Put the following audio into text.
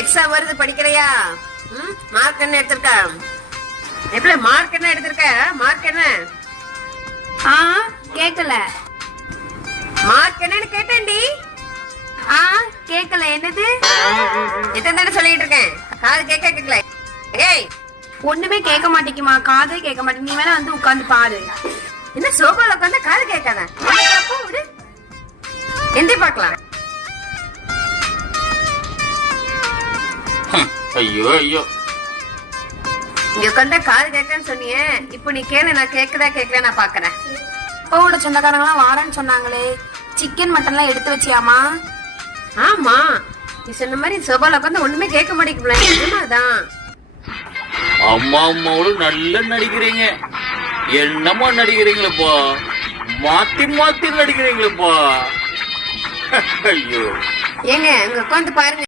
Exam வருது படிக்கிறையா? Mark என்ன எடுத்திருக்க? எப்படி மார்க் என்ன எடுத்திருக்க? மார்க் என்ன? கேக்கல. மார்க் என்னன்னு கேட்டேன்டி. கேக்கல. என்னது? இத்தனை தானே சொல்லிட்டு இருக்கேன், காது கேட்கல. ஏய், ஒண்ணுமே கேட்க மாட்டேங்குமா? காதே கேட்க மாட்டேங்க. நீ வேணா வந்து உட்காந்து பாரு. என்ன சோபால உட்காந்து காது கேட்காத? விடு, எந்தி பாக்கலாம். ஐயோ ஐயோ, இங்க உட்காந்து காது கேட்கன்னு சொன்னியே, இப்ப நீ கேளு. நான் கேக்குதா கேட்கல நான் பாக்குறேன். அப்பாவோட சொந்தக்காரங்க எல்லாம் வாரன்னு சொன்னாங்களே, சிக்கன் மட்டன் எல்லாம் எடுத்து வச்சியாமா? ஆமா, நீ சொன்ன மாதிரி சோபால உட்காந்து ஒண்ணுமே கேட்க மாட்டேங்குது. அதான் அம்மா அம்மாவோட நல்லா நடிக்கிறீங்க. என்னமா நடிக்கிறீங்களப்பா, மாத்தி மாத்தி நடிக்கிறீங்களப்பா. ஐயோ, ஏங்க இங்க உட்காந்து பாருங்க.